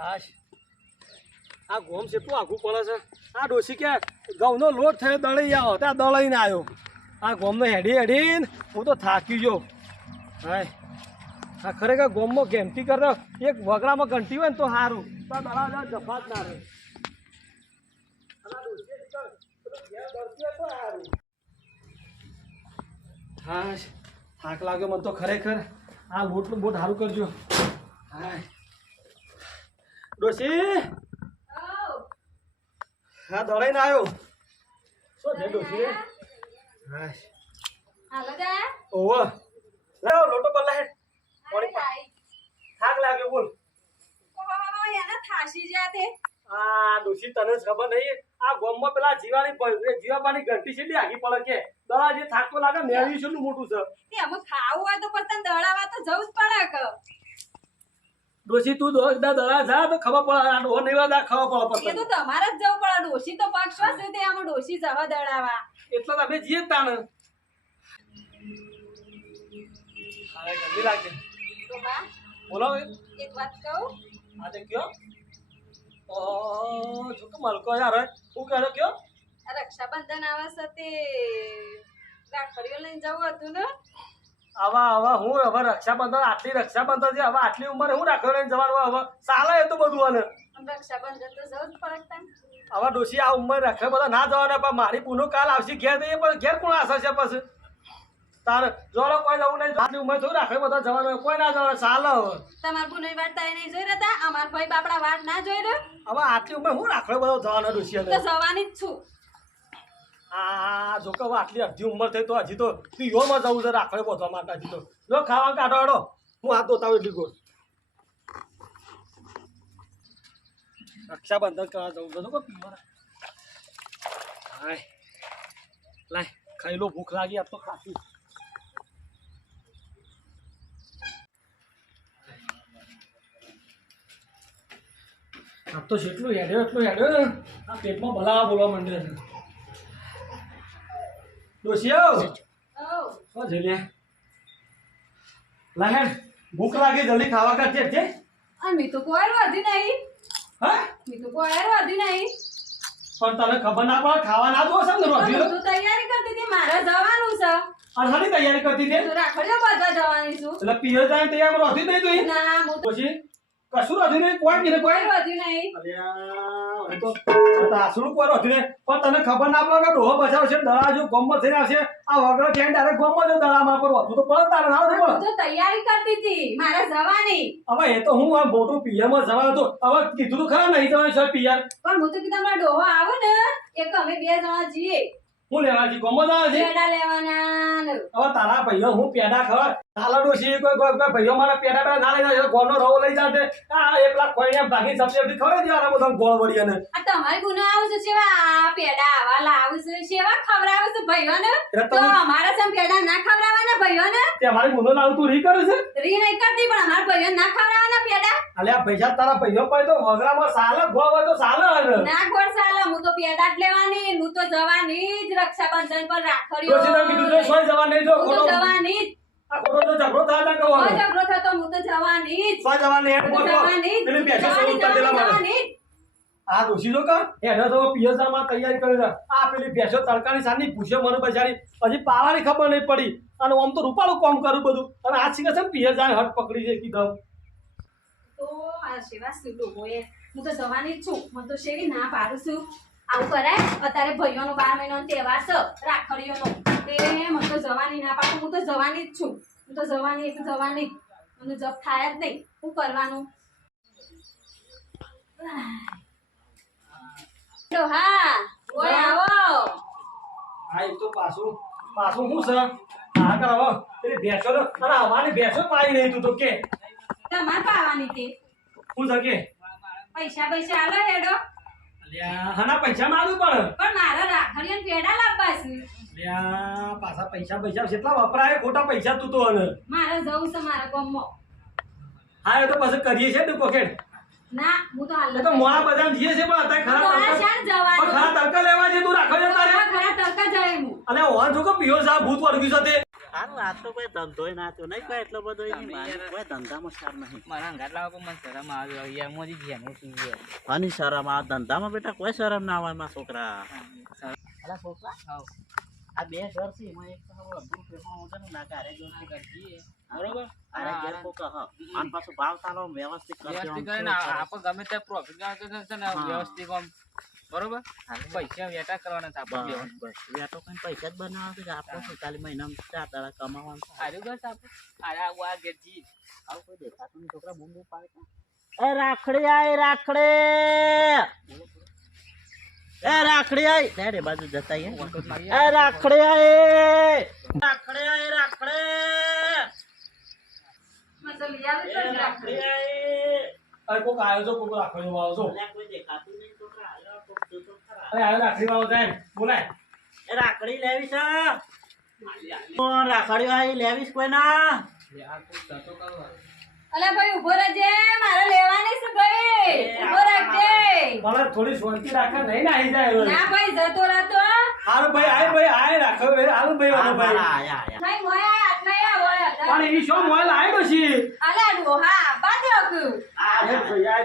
હાશ. આ ગોમ કેટલું આઘું પડે છે. આ ડોસી કે ઘઉંનો લોટ થયો, દળી આવો. ત્યાં દળીને આવ્યો આ ગોમનો હેડી હેડીને હું તો થાકી ગયો. હાય. આ ખરેખર ગોમમાં ગેમતી કરતો, એક વગડામાં ઘંટી હોય ને તો સારું તો દળા જફા જ ના રહે. હાશ. થાક લાગ્યો મને તો ખરેખર. આ બોટનું બોટ સારું કરજો. હાય. ડોશી? હા, દોડાઈને આવ્યો. શું છે ડોશી? તને જ ખબર નહીં. આ ગોમમાં પેલા જીવાની જીવાબાની ઘંટી છે આગી પડે કે. જે થાક તો લાગે, મેળવી છે મોટું છે. ડોશી તું દો દા દડા જા તો ખબર પડે આ ડોહ નહીં વાદા ખબર પડે એ તો તમારે જ જવું પડે ડોશી તો પક્ષ છે તે આમાં ડોશી જવા દડાવા? એટલે તમે જીએ તાણ. હવે ગંદી લાગે તો બા બોલો એક વાત કહું? હા તે કયો? ઓ જો કે મલકો યાર હું કહે કયો? રક્ષાબંધન આવે છે તે રાખડીઓ લઈને જવું હતું ને? આવા આવા હું હવે રક્ષાબંધન આટલી રક્ષાબંધન છે હવે આટલી ઉંમરે હું રાખો લઈને જવાનું? હવે સાલે એ તો બધું તને. હવે ડોશી આ ઉંમર રાખે બધા ના જવાના પણ મારી પૂનો કાલ આવશે ઘેર તો એ પણ ઘેર કોણ આશા છે પછી? તારે જોડો કોઈ જવું નહીં આટલી ઉંમર થોડું રાખે બધા જવાનું. કોઈ ના જવાનું સાલે હવે. તમાર પૂનો વાત તાઈ નહીં જોઈ રહ્યા અમાર ભાઈ બાપડા વાત ના જોઈ રહ્યો? હવે આટલી ઉંમર હું રાખે બધો જવાનો ડોશી તો જવાની જ છું. આ જો કે આટલી અડધી ઉંમર થઈ તો હજી તો પીઓમાં જવું છે રાખડે પહોંચવા માટે હજી તો. જો ખાવા કાઢો આડો હું હાથ ધોતા એટલી ગોળ. રક્ષાબંધન કરવા જવું છે તો પીવા હાય. લાય ખાઈ લો ભૂખ લાગી, આ તો ખાસી આ તો જેટલું હેડ્યો એટલું હેડ્યો. આ પેટમાં ભલા બોલવા માંડ્યો છે. ડોશિયો? ઓ શું છે લે લાહેડ ભૂખ લાગે જલ્દી ખાવા કાઢજે છે અને મી તો કોઈ વાધી નહીં. હા? મી તો કોઈ વાધી નહીં. પણ તને ખબર ના પડે ખાવા ના જોશે ને પણ રોજી તો તૈયારી કરતી હતી મારે જવાનું છે. અને હાની તૈયારી કરતી હતી? તો રાખડ્યો બાંધવા જવાની છું. એટલે પિયર જાય તૈયાર રોજી દઈ તું ના પછી કશું રોજી નહીં કોઈ કીધું કોઈ? વધી નહીં. તો તાસુડું કોઈ રોજી પણ તને ખબર ના પડે કે ડોહો બચાવશે દડા ગોમમાં થઈને આવશે. આ વગર છે ડાયરેક્ટ ગોમમાં જો દડામાં પર. હોતું તો પડે તારે ના પડે તો તૈયારી કરતી હતી મારે જવાની. હવે એ તો હું આ મોટું પિયરમાં જવાનું હતો હવે કીધું તો ખરા નહીં જવાનું સર પિયર. પણ હું તો કીધું ડોહો આવે ને. એક અમે બે જણા જઈએ હું લેવા જી છે? પેડા લેવાના. હવે તારા ભાઈઓ હું પેડા ખર તાલા ડોશી કોઈ કોઈ કોઈ ભાઈઓ મારા પેડા પેડા ના લઈ જાય ગોળનો રવો લઈ જાતે આ એક લાખ કોઈ એમ ભાગી સબસેટી ખબર દેવાના બધા ગોળ વળી અને આ તમારી ગુનો આવું છે સેવા? આ પેડા આવા લાવું છે સેવા? ખવડાવું છે ભાઈઓને? ને તો અમારા જેમ પેડા ના ખવડાવવાના ભાઈઓને? તે અમારી ગુનો લાવું તું રી કરે છે? રી નહીં કરતી પણ અમારા ભાઈઓ ના ખવડાવવાના પેડા આ પૈસા તારા પૈયો પાસે તો વગરામાં સાલે ગોળ તો સાલે ના ગોળ ચાલે હું તો પેદાટ લેવાની હું તો જવાની જ રક્ષાબંધન પર રાખડીઓ તો તને કીધું તો સોય જવાની જો હું તો જવાની જ. આ ખોટો તો ઝઘડો થાય ના કોઈ ઝઘડો થતો હું તો જવાની જ. સોય જવા નહીં હું તો જવાની જ. પેલી જવાની, સૌ તદેલા જવાની, મારે. જવાની જ. આ ડોશી જો કા એને તો પિયર્સામાં તૈયારી કરી છે આ પેલી ભેંસો તડકાની સાની પૂછ્યો મને બજારી. હજી પાવાની ખબર નહીં પડી. અને આમ તો રૂપાળું કામ કરું બધું. અને આ શીખે છે ને પિયર હટ પકડી છે કીધું. આ સેવા શું ડોબોએ હું તો જવાની જ છું. મને તો શેરી ના પાડું છું. આવું કરાય. અત્યારે ભાઈઓનો બાર મહિનાનો તહેવાર છે. રાખડીઓનો. તે મને તો જવાની ના પાડું. હું તો જવાની જ છું. હું તો જવાની એક જવાની. મને જપ થાય જ નહીં. શું કરવાનું? તો હા. ઓય આવો. હા એ તો પાછું પાછું શું છે? હા કર હવે પેલી ભેંસો અને અમારી ભેંસો પાઈ નહીં તું તો કે. તમારે પાવાની તે. શું છે પૈસા પૈસા આલો હેડો. અલ્યા હાના પૈસા મારું પણ. પણ મારા રાખડીઓ ને પેડા લાવવા છે. અલ્યા પાછા પૈસા પૈસા કેટલા વપરાય ખોટા પૈસા તું તો અને મારે જવું છે મારા ગામમાં. હા એ તો પછી કરીએ છે ને પોકેટ ના હું તો હાલ તો મોડા બધા જીએ છે પણ અત્યારે ખરા તડકા પણ ખરા તડકા લેવા છે તું રાખો તારે? ખરા તડકા જાય હું. અને ઓન જો કે પિયો સાહેબ ભૂત વળગ્યું છે તે આ તો કોઈ ધંધોય ના થયો. નહીં કોઈ એટલો બધો કોઈ ધંધામાં સાર નહીં. મારા અંગાત લાવો મને શરમ મોજી આની આ ધંધામાં બેટા કોઈ શરમ ના આવે છોકરા. અલા છોકરા. આવ આ બે ઘર છે એમાં એક તો હવે અડધું હું તને ના કારે જો શું બરોબર? આરે ઘેર કોક હ. આન પાછું ભાવ તાલો વ્યવસ્થિત કરજો વ્યવસ્થિત કરીને આપણે ગમે તે પ્રોફિટ છે ને વ્યવસ્થિત આમ બરોબર? પૈસા વેટા કરવાના છે આપણે બસ, બેવાનું. બસ. એ આ તો કઈ પૈસા જ બનાવવા છે કે આપો મહિનામાં ચાર દાડા કમાવાનું આર્યું ઘર આપણે. આરે આવું આ ઘેર આવું કોઈ દેખાતું નહીં છોકરા બૂમ બૂમ પાડે એ રાખડી આય રાખડી! એ રાખડી આય! લે રે બાજુ જતા એ રાખડી આય! રાખડે આય રાખડી. આય! અરે કોક આવ્યો છો કોક રાખડી આવ્યો છો? કોઈ દેખાતું નહીં છોકરા હાલો, કોક જોતો ખરા. અરે રાખડી વાળો જાય બોલાય. એ રાખડી લેવી છે. રાખડી લેવીશ કોઈ ના આ તો ધંધો કરો. અલા ભાઈ ઊભો રહેજે મારે લેવાની છે ભાઈ. ઊભો રાખજે. મને થોડી શાંતિ રાખે નહીં ના આવી જાય ના ભાઈ જતો રહેતો. હારું ભાઈ આય ભાઈ આય રાખો હારું ભાઈ વાળો ભાઈ. આયા આયા. ભાઈ મોય આટલા આયા હોય પણ એ શું મોબાઈલ આવ્યો છે અલા ડોહા બાદ રાખું આ ભાઈ આ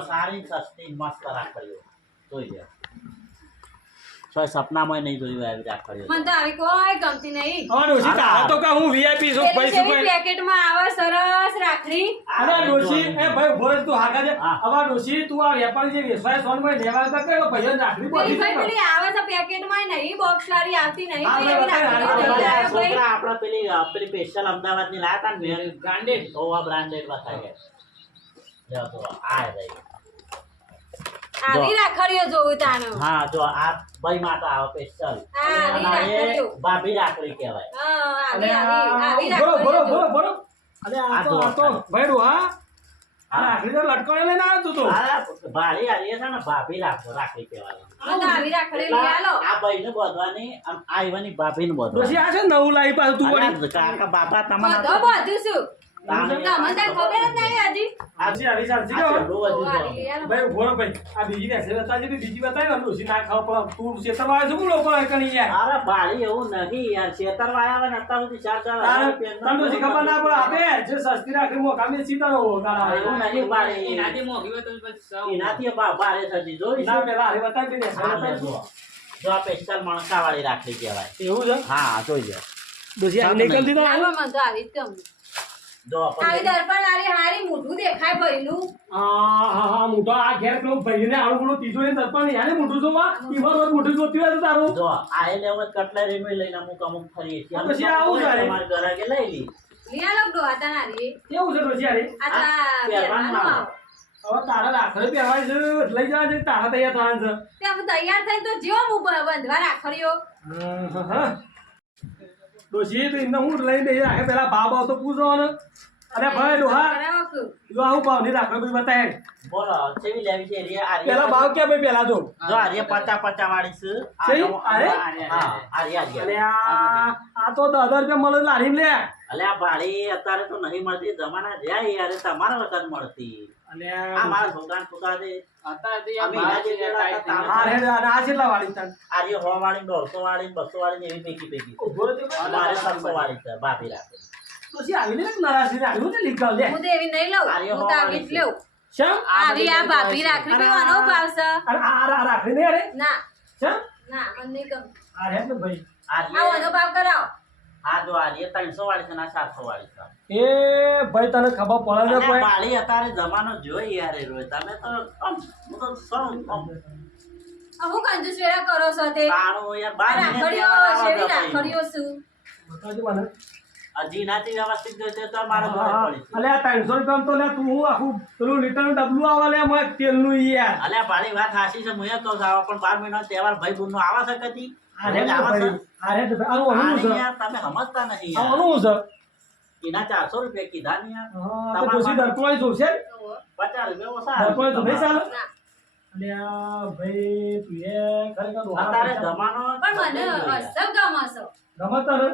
સારી સસ્તી મસ્ત રાખડીઓ. જોઈ લે કોઈ સપનામાં નહીં જોયું આવી રાખડીઓ મને તો આવી કોઈ ગમતી નહીં. હવે ડોશી તારા તો કે હું વીઆઈપી છું ભાઈ શું પેકેટમાં આવે સરસ રાખડી. અરે ડોશી એ ભાઈ ઊભો તું હાકા દે હા. હવે ડોશી તું આ વેપારી જે વેસવાય સોનમાં લેવા તો કે ભાઈઓ રાખડી પડી ભાઈ પેલી આવે તો પેકેટમાં નહીં બોક્સ લારી આવતી નહીં હા, છોકરા આપણા પેલી પેલી સ્પેશિયલ અમદાવાદની લાયા હતા ને મેરી ઓવા બ્રાન્ડેડ બતાવે લ્યો આ રહી આવી રાખડીઓ જોઉં તાનું હા જો આ ભાઈ માતા આવે સ્પેશિયલ હા, આવી રાખડીઓ. ભાભી રાખડી કહેવાય. હા આ રીરા આવી આવી બોલો બોલો બોલો બોલો અરે આ તો આ તો આ આ ભાડી આ આ આ કાકા બાપા તમને જ આ મણકા વાળી રાખડી કહેવાય. એવું છે? હા જોઈ લે ડોશી નીકળતી તો ના, તો આવી જ ગમે જો આવી પછી દર્પણ વાળી હારી મોઢું દેખાય ભાઈનું હા હા હા મોટો આ ઘેર પેલો ભાઈને આવું પેલું ત્રીજો ને દર્પણ યાને મોટું જોવા? ઈમાં રોજ મોટું જોતી હોય તારું? જો આ એ લેવલ કટલેરી માં લઈને અમુક અમુક ફરીએ છીએ. હા, પછી આવું છે. તમારે ઘરે કે લઈ લી લીયા લોક ડોહાતા નારી કેવું છે ડોશી હારે? આ આ પહેરવાનું પહેરવાનું ના આવે. હવે તારા રાખડી પહેરવાય છે લઈ જવા છે તારા તૈયાર થવાનું છે. તે તૈયાર થાય તો જેવો હું બંધવા રાખડીઓ. ડોશી તો એમને હું લઈને બેસી પેલા ભાવ ભાવ તો પૂછવાનો અરે ભાઈ ડોહા કરાવો હું ભાવ આવું ભાવની રાખડી બતાય બોલો કેવી લેવી છે રે? આ પેલા ભાવ કે ભાઈ પેલા જો. જો આ રે પચા પચા વાળી છે. આ છે? આ રે? હા. આ રે આ અને આ આ તો દસ હજાર રૂપિયા મળે લારી લે. અલે આ ભાડી અત્યારે તો નહીં મળતી. જમાના જાય યાર. તમારા વખત મળતી. અને આ મારા છોકરા છોકરા છેલ્લા વાળી વાળી દોઢસો વાળી બસો વાળી એવી પૈકી પૈકી. મારે સત્સો વાળી છે ભાભી રાખે. ડોશી આવી ને નરાશી ને ને લીધા લે. હું તો એવી નહીં લઉં હું તો આવી જ લઉં. શેમ? આવી આ ભાભી રાખડી પીવાનો ભાવ છે અરે આ આ રાખડી નહીં અરે. ના. શેમ? ના મને નહીં ગમતું. આ ને ભાઈ. આ આવો ભાવ કરાવો. આ જો આ રે ત્રણસો વાળી છે ને આ સાતસો વાળી છે. એ ભાઈ તને ખબર પડે છે કોઈ? બાળી અત્યારે જમાનો જોઈ યાર રોજ. તમે તો હું તો સૌ અમુક કંજૂસ વેરા કરો છો તે? યાર રાખડીઓ. રાખડીઓ શું? મને. આ વ્યવસ્થિત જોઈતી તો મારે જોડે પડી અલે ત્રણસો રૂપિયા તો લે તું આખું પેલું લીટરનું ડબલું આવે લે મોય તેલનું યાર. અલ્યા ભાડી વાત હાચી છે હું કહું છું પણ બાર મહિનો તહેવાર ભાઈ બુનનો આવા છે કદી? આ રે રોજ ને આવા છે ભાઈ આ રે ને ભાઈ આનું આ અનું નહીં છે. યાર તમે સમજતા નથી અનું છે. એના ચારસો રૂપિયા કીધા ને યાર. હા, તો જોશે પચાસ રૂપિયા ઓછા દરપોળી તો નહીં ચાલે? ભાઈ તું એ ખરેખર જમાનો પણ મને અસલ ગમે છે. ગમે તને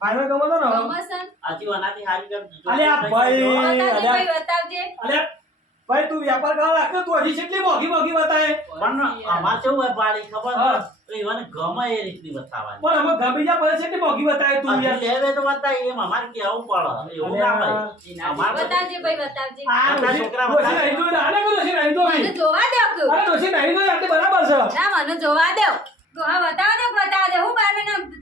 ફાઇનલ ગમે આજી છે. યાર. હજી આનાથી હારી કર અલે આ ભાઈ. અલે ભાઈ બતાવજે. અલે ભાઈ તું વેપાર કરવા લાગતો તું હજી કેટલી મોઘી મોઘી બતાવે. પણ અમાર કેવું હોય બાળી ખબર તો ઈવાને ગમે એ રીતની બતાવવાની. પણ અમે ગમી જા પછી કેટલી મોઘી બતાવે તું યાર. લેવે તો બતાય એમ અમારે કેવું પડે. એવું ના ભાઈ બતાવજે ભાઈ બતાવજે. આ છોકરા ડોશી નહીં જોઈ આને કો ડોશી નહીં જોઈ. મને જોવા દો કે અરે ડોશી નહીં જોઈ આપણે બરાબર છે. ના મને જોવા દો. તો હા બતાવ દે બતાવ દે. હું બાર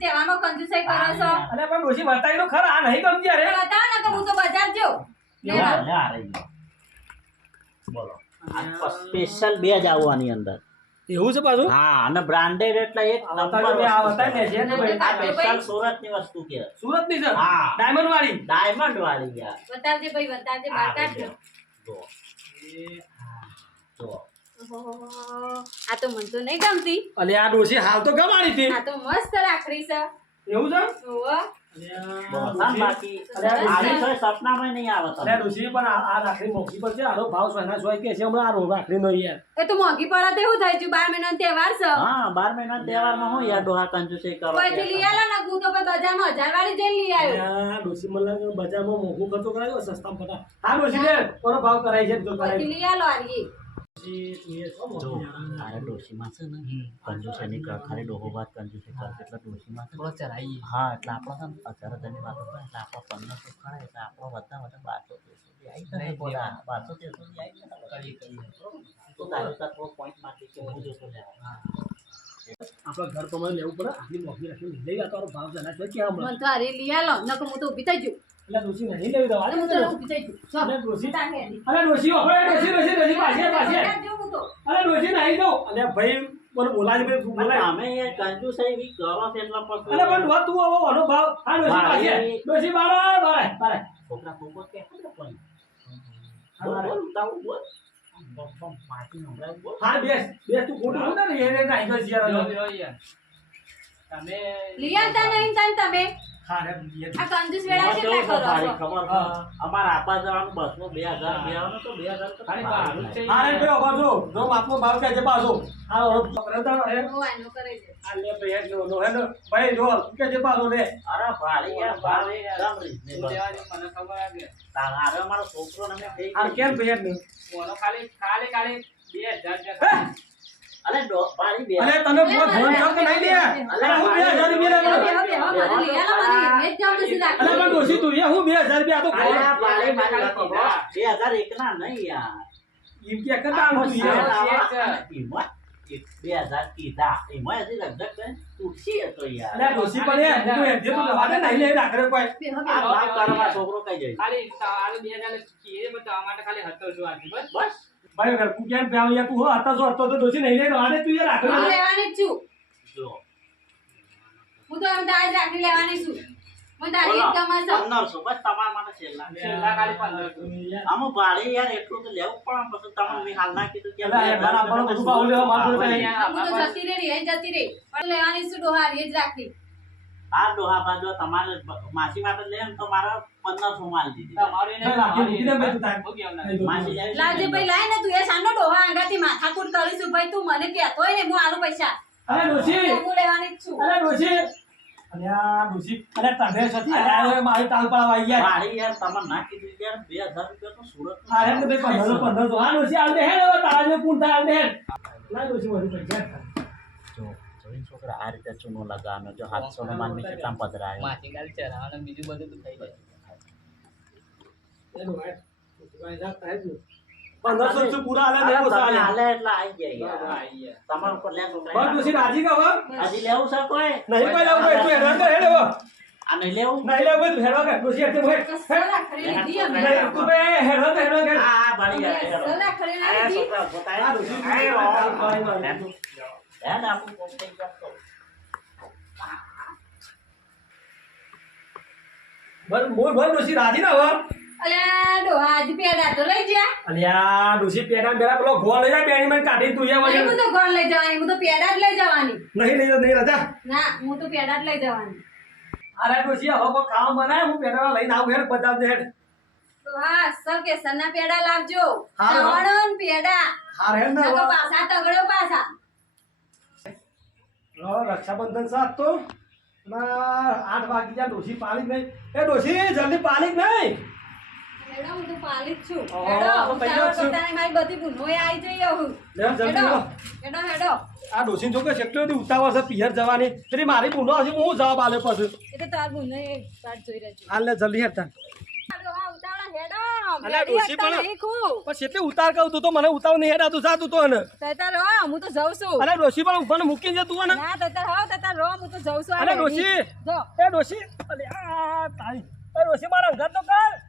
મહિના કંજુસાઈ કરો છો. અરે પણ ડોશી બતાવી તો ખરા આ નહીં ગમતી અરે બતાવો ને કે હું તો બજાર જો લે આ- રહી બોલો. આ સ્પેશિયલ બે જ આવવાની અંદર. એવું છે પાછું? હા અને બ્રાન્ડેડ એટલે એક નંબર? સ્પેશિયલ સુરતની વસ્તુ કે. સુરતની છે? હા. ડાયમંડ વાળી? ડાયમંડ વાળી યાર. બતાવજે ભાઈ બતાવજે બતાવજો. જો. જો. આ તો મને તો નહીં ગમતી. અલે આ ડોસી હાલ તો ગમાડી હતી. આ તો મસ્ત રાખડી છે. એવું છે? મોંઘી હા હું હું બજારમાં મોંઘું ખર્ચો કરાવ્યો સસ્તામાં હા ડોશી ભાવ કરાય છે જો તારે ડોશીમાં છે ને કંજુસી ની કર ખાલી ડોહો વાત કંજુસી કરશે એટલે ડોશીમાં થોડો ચરાઈએ હા એટલે આપણે છે ને હજાર હજારની વાત કરે એટલે આપણે પંદરસો ખરા એટલે આપણો બધા બધા બારસો તેરસો બી આવી જાય બારસો તેરસો બી આવી જાય કરી કરી. તો તારે થોડો point માંથી કે હું જોતો લેવા આપણા ઘર પ્રમાણે લેવું પડે. આટલી મોંઘી રાખી લઈ ગયા તારો ભાવ જણા છે કે હમણાં? મને તો હારી લઈ આલો નકર હું તો ઊભી થઈ જઉં. એટલે ડોશી નહીં લેવી દવા હું તો ઊભી થઈ જઉં. ચાલ. ડોશી તાકે અરે ડોશી આપણે ડોશી ડોશી ડોશી પાછી પાછી રાખજો હું તો. અરે ડોશી નહીં દઉં અને ભાઈ મને બોલાવી ભાઈ તું બોલાય. અમે એ કંજુસાઈ બી કરો છો એટલે પછી અરે પણ તું આવો આનો ભાવ. હા ડોશી પાછી ભાઈ. ડોશી બારા બારા બારા. છોકરા કે? બોલ બોલ બોલ. બમ પાટી નંબર બોલ હા બેસ બેસ તું ખોટું બોલ ને એને નાઈ ગયો યાર લો, લો, યાર. તમે લિયા તા નહીં તાન તમે હા રે આ કંજૂસ વેળા એમાં કેટલા કરો છો ખબર હા. છે? અમારે આપવા જવાનું બસમાં બે હજાર તો બે તો ખાલી ભાડું ભાડું છે. હા રે ભાઈ જો જો માપનો ભાવ કે પાછો આ તો અરે કરે છે આ લે ભાઈ હેડ નો હે ને ભાઈ જો કે પાછો લે અરે યાર reasonable. મને ખબર. તારા હારે અમારો છોકરો ને મેં આ કેમ ભાઈ હેડ ને મોનો ખાલી ખાલી ખાલી બે હજાર હે? રૂપિયા અરે ડો- બે. અરે તને બહુ ફોન કર કે નહીં લે. અરે હું 2000 રૂપિયા બેહો, લે બેહો, બેહો, લે લઈ આલો, મને ઇમેજ જવાનું છે અરે પણ રાખડી. તું એ હું 2000 રૂપિયા તો અરે બોલ. ભાડી મારી ખાલી ખબર. એક ના નહીં યાર. ઈમ કે કદા હું તું યાર. એક બે હજાર કીધા. એમાં હજી લગભગ તૂટશે તો યાર. અરે ડોશી પણ તું એમ જે તું જવા નહીં લે રાખરે કોઈ. આ બેહો. કરવા છોકરો કઈ જાય ખાલી તારું બે હજાર કીધે પણ તમારા માટે ખાલી હતો જો આજે બસ. બસ ભાઈ ઘર કેમ પ્યાવ યાર તું હો આતા જો આતો તો ડોશી નહીં લે રવા દે તું યાર હું લેવાની છું. જો. હું તો એમ તો આજ લેવાની છું. મને તારી એક ગમે છે પંદરસો બસ તમારા માટે છેલ્લા. છેલ્લા ખાલી પંદરસો આમાં ભાડે યાર એટલું તો લેવું પણ પછી મેં હાલ ના કીધું કે મારા આપણને બધું ભાવ લેવા માંગતો હું તો જતી રહી એ જતી રહી. પણ લેવાની છું ડોહારી એ જ આ ડોહા બાજુ તમારે માસી માટે લે ને તો મારા દીધી. તમારું એને તું. ભાઈ લાય ને એ સાનો ડોહા આંગાથી ભાઈ મને કહેતો ને હું આલુ પૈસા. અરે ડોશી. હું લેવાની જ છું. અરે ડોશી. અલ્યા ડોશી. અરે તને સતી અરે મારી તાલ પાડવા આવી ગયા. ભાડે યાર તમારે ના કીધું યાર બે રૂપિયા તો સુરત અરે તો ભાઈ પંદરસો પંદરસો હા ડોશી આલ દે હેડ તારા જે પૂર આલ દે ના ડોશી વધુ પૈસા જો જોઈને છોકરા આ રીતે ચૂનો લગાવવાનો જો હાથસો નો માન નીચે કામ પધરાયો ચરાવવાનું બીજું બધું તો થઈ જાય એનું હેડ. ભાઈ જા થાય જ. પંદરસો પૂરા આલે નહીં અરે ઓછા હાલે એટલે આઈ જાય યાર. આઈ ગયા. તમારા ઉપર લે બસ છોકરા રાજી કહો હજી લેવું છે કોઈ? નહીં કોઈ લેવું ભાઈ તું હેડવા કર હેડ આ નહીં લેવું? નહીં લેવું તું હેડવા કર નહીં, તું ભાઈ કર આ ભાડી આ આ. હે ને બસ ડોશી રાજી ના હવે અલ્યા ડોહા આજ પેડા તો લઈ જા. અલ્યા ડોશી પેડા પેલા પેલો ગોળ લઈ જાય બેણી માં કાઢી તું અહીંયા નહીં, હું તો ઘર લઈ જવાની હું તો પેડા જ લઈ જવાની. નહીં લઈ નહીં રજા. ના હું તો પેડા જ લઈ જવાની. અરે ડોશી હવે કોઈ ખાવા બનાય હું પેલા લઈને આવું હેડ બધા હેડ. તો હા સબ કેસરના પેડા લાવજો હા, હા. પેડા. ને પાછા તગડો પાછા. રક્ષાબંધન સાથ તો. આઠ વાગી ગયા ડોસી પાલી નહીં. એ ડોસી જલ્દી પાલી નહીં. હું તો છું. મારી બધી આવી જઈ હું હેડો આ જો કે કેટલી ઉતાવળ છે પિયર જવાની. એટલે મારી હું જવાબ પછી. જોઈ જલ્દી ઉતાર કઉ તું તો મને ઉતાર નહીં હેડા તું જાતું તો ને હું તો જઉં છું. અરે ડોશી પણ ઊભા મૂકી જતું ને ના તૈતાર હો તૈતાર હું તો જઉં છું. અરે. ડોશી. એ ડોશી. અલે આ તારી. એ ડોશી મારા ઘર તો કર.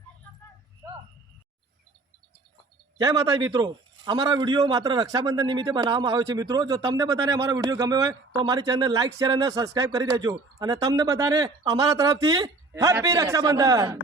જય માતાજી મિત્રો. અમારા વીડિયો માત્ર રક્ષાબંધન નિમિત્તે બનાવવામાં આવ્યો છે મિત્રો. જો તમને બધાને અમારો વીડિયો ગમે હોય તો અમારી ચેનલ લાઈક શેર અને સબસ્ક્રાઈબ કરી દેજો. અને તમને બધાને અમારા તરફથી હેપી રક્ષાબંધન